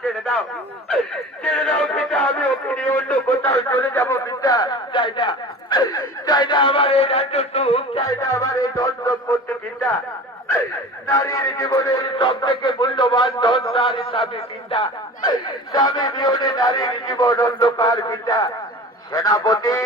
ছেড়ে দাও ছেড়ে দাও পিতা, আমি ওকে নিয়ে অন্য কোথাও চলে যাবো পিতা। চাই না চাই না আমার এই রাজ্য সুখ, চাই না আমার এই ধন সম্পত্তি পিতা। নারীর জীবনের সব থেকে মূল্যবান ধন তার স্বামী পিতা। স্বামী বিহনে নারীর জীবন অন্ধকার পিতা। সেনাপতি,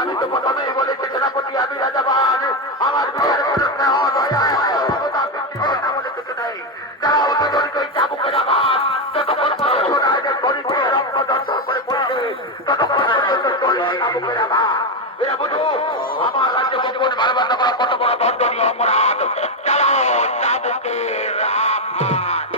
আমি তো প্রথমেই বলেছি সেনাপতি আমি রাজাবান, আমার বিয়ের কোনো স্নেহ দয়া ক্ষমতা বৃদ্ধি বলে কিছু নেই। যারা অতজনকেই চাবুকের আঘাত যতক্ষণ শরীরে রক্ত দর্শন করে পড়ছে ততক্ষণ চাবুকের আঘাত। এরা বুঝু আমার রাজ্যে জীবন ভালোবাসা করা কত বড় দণ্ডনীয় অপরাধ। চালাও চাবুকের আঘাত।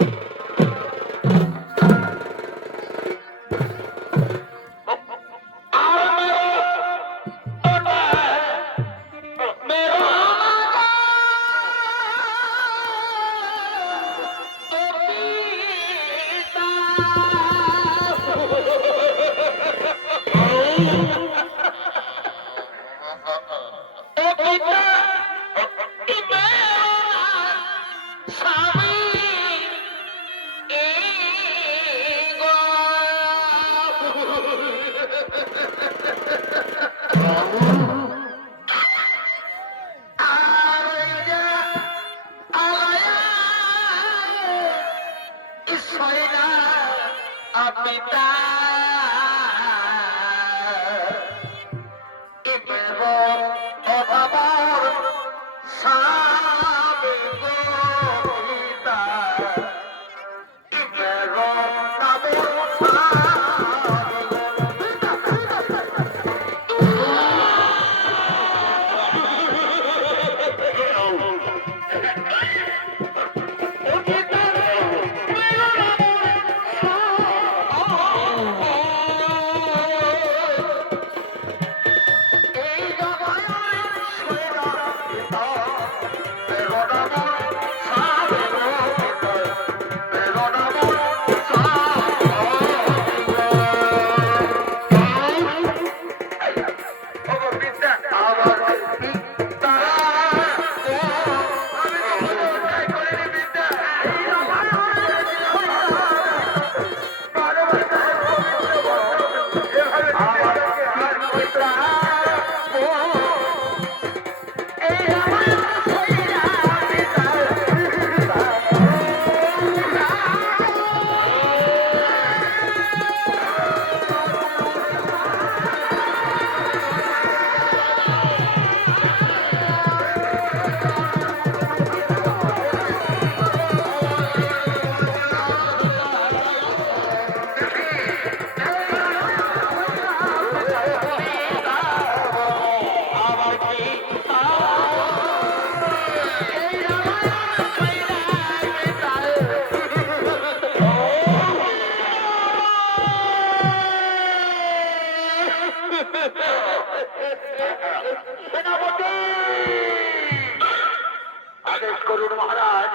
আদেশ করুন মহারাজ।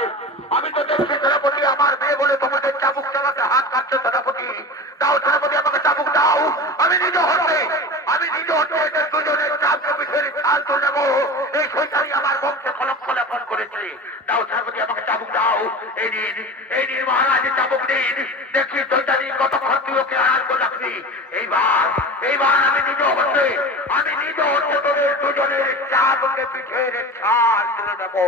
আমি তো দেখছি সেনাপতি আমার মেয়ে বলে তোমাদের চাবুক চালাতে হাত কাটছে। সেনাপতি দাও, সেনাপতি আমাকে চাবুক দাও। আমি নিজ হতে এদের দুজনের চাবুক পিঠের ছাল তো নেবো। এই শৈতানি আমার বংশে কলঙ্ক লেপন করেছে। দাও সেনাপতি আমাকে চাবুক দাও। এই নিন মহারাজ চাবুক দিন। দেখি শৈতানি কতক্ষণ তুই ওকে আড়াল করে রাখবি। এইবার আমি নিজ হতে তোদের দুজনের চাবুকে পিঠের ছাল তুলে নেবো।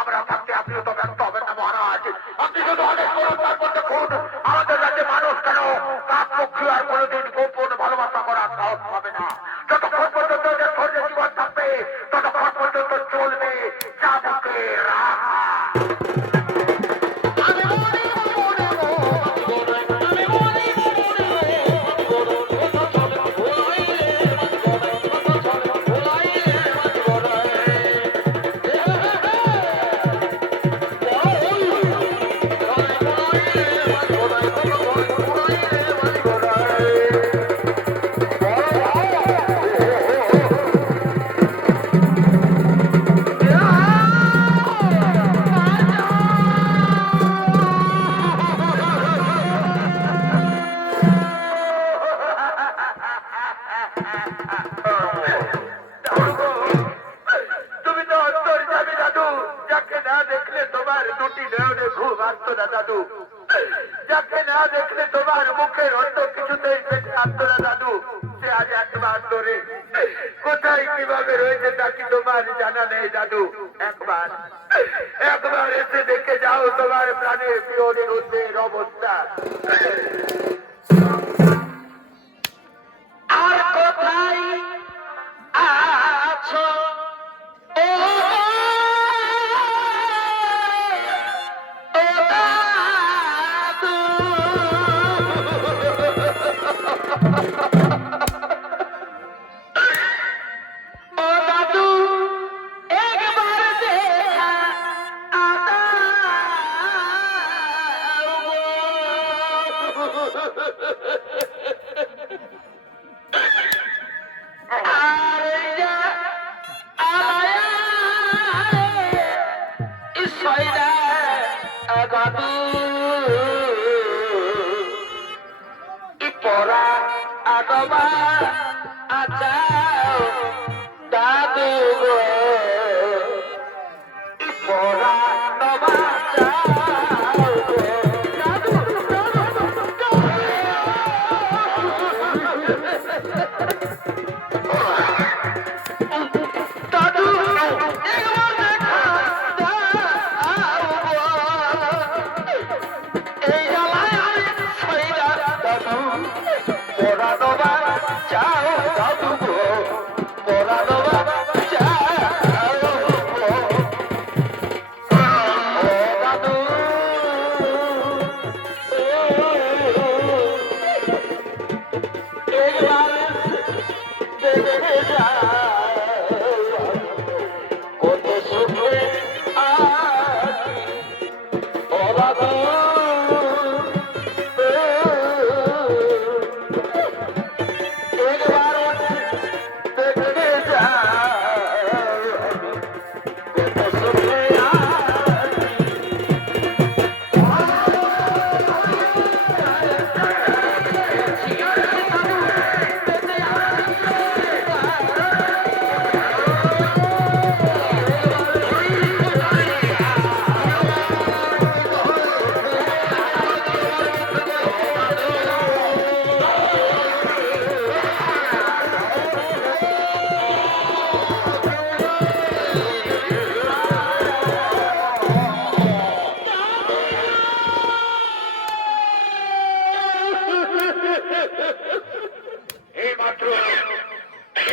আমরা থাকতে আপনিও তো ব্যর্থ হবেন না মহারাজ। আপনি শুধু অনেক করুন, তারপর দেখুন আমাদের রাজ্যে মানুষ কেন কাক পক্ষী আর কোনোদিন গোপন ভালোবাসা করার সাহস পাবে না। যতক্ষণ পর্যন্ত এদের শরীরে জীবন থাকবে ততক্ষণ পর্যন্ত চলবে চাবুকের আঘাত। প্রতি নয়নে ঘুম আসতো না দাদু, যাকে না দেখলে তোমার মুখের অন্য কিছুতেই পেটে আসতো না দাদু, সে আজ একবার ধরে কোথায় কিভাবে রয়েছে তা কি তোমার জানা নেই দাদু? একবার একবার এসে দেখে যাও তোমার প্রাণের প্রিয় নিরুদ্ধের অবস্থা। আর কোথায় আছো ও দাদু? ও দাদু একবার দেখা দাদু গো পরা নবা দাদু একবার দেখা এই জ্বালায় আমি ছইরা দাদু পরা নবা চাও দাদু গো পরা নবা চাও দাদু একবার দেখে যা কত সুখে আছি ও দাদু একবার দেখে যা কত সুখে আছি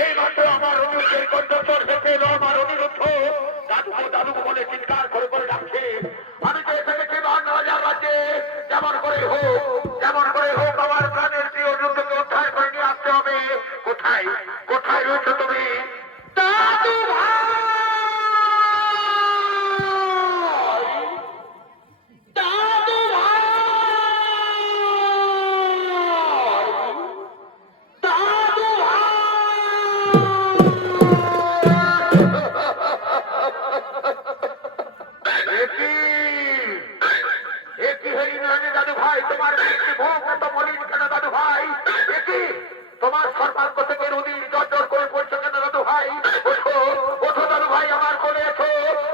এইমাত্র আমার অনুরোধের কণ্ঠস্বর থেকে এলো আমার অনিরুদ্ধ দাদু দাদু বলে চিৎকার করে করে ডাকছে। আমি তো এসে গেছি 52,000 রাজ্যে, যেমন করে হোক আমার প্রাণের প্রিয় যুদ্ধকে উদ্ধার করে নিয়ে আসতে হবে। কোথায় কোথায় রয়েছে তুমি দাদু ভাই? দাদু ভাই, দাদু ভাই। একই হরিণী দাদু ভাই, তোমার মুখ এত মলিন কেন দাদু ভাই? একই তোমার সর্বাঙ্গ থেকে রুদির জর্জর করে পড়ছে কেন দাদু ভাই? ওঠো ওঠো দাদু ভাই, আমার কোলে এসো,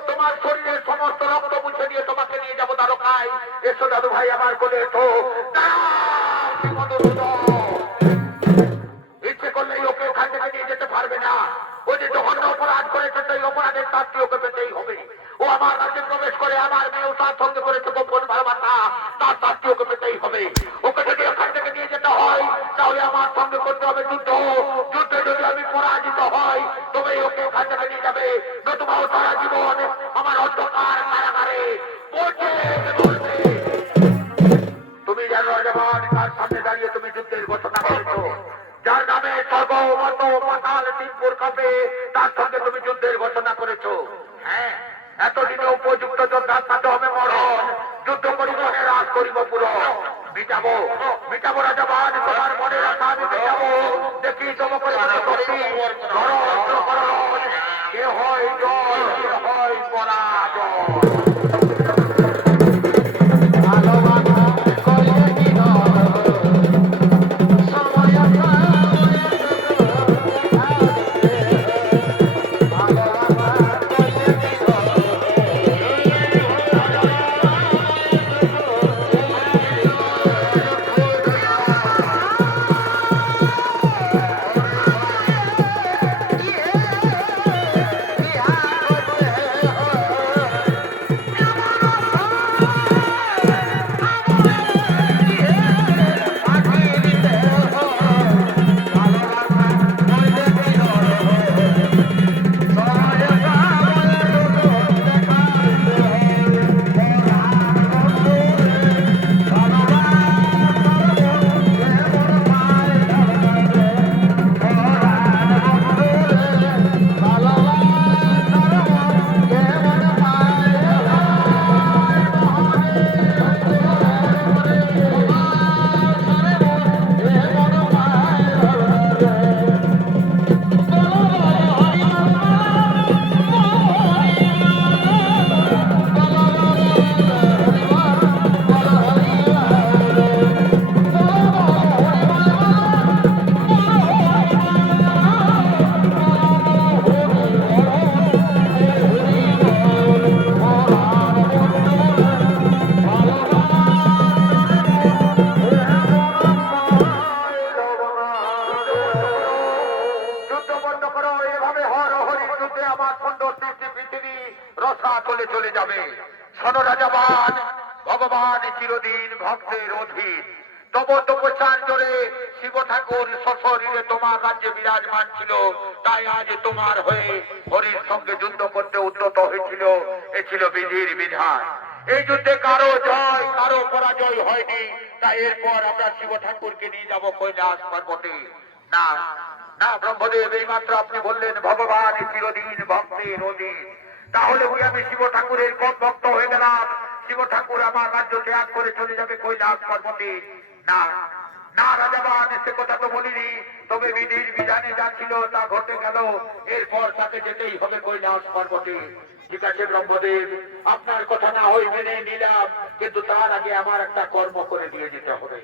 তোমার শরীরের সমস্ত রক্ত মুছে দিয়ে তোমাকে নিয়ে যাবো দ্বারকায়। এসো দাদু ভাই, আমার কোলে এসো। ইচ্ছে করলেই ওকে ওখান থেকে নিয়ে যেতে পারবে না। ও যে জঘন্য অপরাধ করেছে সেই অপরাধের শাস্তি ওকে পেতেই হবে। ও আমার রাজ্যে প্রবেশ করে আমার মেয়েও তার সঙ্গে করেছে গোপন ভালোবাসা, তার শাস্তি ওকে পেতেই হবে। ওকে যদি ওখান থেকে নিয়ে যেতে হয় তাহলে আমার সঙ্গে করতে হবে যুদ্ধ। যুদ্ধে যদি আমি পরাজিত হই তবেই ওকে ওখান থেকে নিয়ে যাবে, নতুবা ও সারা জীবন আমার অন্ধকার কারাগারে পড়ছে বলবে। তুমি জানো জবান তার সামনে দাঁড়িয়ে তুমি যুদ্ধের ঘোষণা করেছো, যার নামে স্বর্গ মত পাতাল তিনপুর কাঁপে, তার সঙ্গে তুমি যুদ্ধের ঘোষণা করেছো। হ্যাঁ, এতদিনে উপযুক্ত যোদ্ধার সাথে হবে মরণ, যুদ্ধ করিব হেরাস করিব পুরো। মিটাবো রাজাবান তোমার মনে রাখা, আমি মিটাবো। দেখি তোমাকে কে হয় জয়, কে হয় পরাজয়। রাজাবান ভগবান চিরদিন ভক্তের অধীন। তব তপস্যার জোরে শিব ঠাকুর সশরীরে তোমার রাজ্যে বিরাজমান ছিল, তাই আজ তোমার হয়ে হরির সঙ্গে যুদ্ধ করতে উদ্যত হয়েছিল। এ ছিল বিধির বিধান। এই যুদ্ধে কারো জয় কারো পরাজয় হয়নি, তাই এরপর আমরা শিব ঠাকুরকে নিয়ে যাব কৈলাস পর্বতে। না না ব্রহ্মদেব, এই মাত্র আপনি বললেন ভগবান চিরদিন ভক্তের অধীন, তাহলে ওই আমি শিব ঠাকুরের কম ভক্ত হয়ে গেলাম, শিব ঠাকুর আমার রাজ্য ত্যাগ করে চলে যাবে কৈলাস পর্বতে। না না রাজাবান, সে কথা তো বলিনি, তবে বিধির বিধানে যা ছিল তা ঘটে গেল, এরপর তাকে যেতেই হবে কৈলাস পর্বতে। ঠিক আছে ব্রহ্মদেব, আপনার কথা না হয় মেনে নিলাম, কিন্তু তার আগে আমার একটা কর্ম করে দিয়ে যেতে হবে।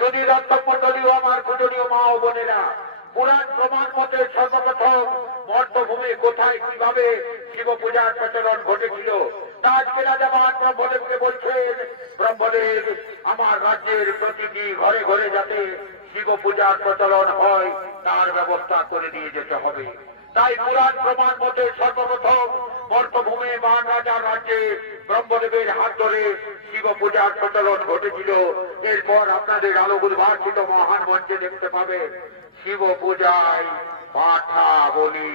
যদি রত্নমন্ডলীয় আমার পূজনীয় মা ও বোনেরা, পুরাণ প্রমাণ মতে সর্বপ্রথম মর্তভূমি কোথায় কিভাবে শিব পূজার প্রচলন ঘটেছিল, তা আজকে রাজাবান ব্রহ্মদেবকে বলছেন, ব্রহ্মদেব আমার রাজ্যের প্রতিটি ঘরে ঘরে যাতে শিব পূজার প্রচলন হয় তার ব্যবস্থা করে দিয়ে যেতে হবে। তাই পুরাণ প্রমাণ মতে সর্বপ্রথম মর্তভূমি বান রাজার রাজ্যে ব্রহ্মদেবের হাত ধরে শিব পূজার প্রচলন ঘটেছিল। এরপর আপনাদের আলো উদ্ভাসিত মহান মঞ্চে দেখতে পাবে শিব পূজায় পাঠা বলি।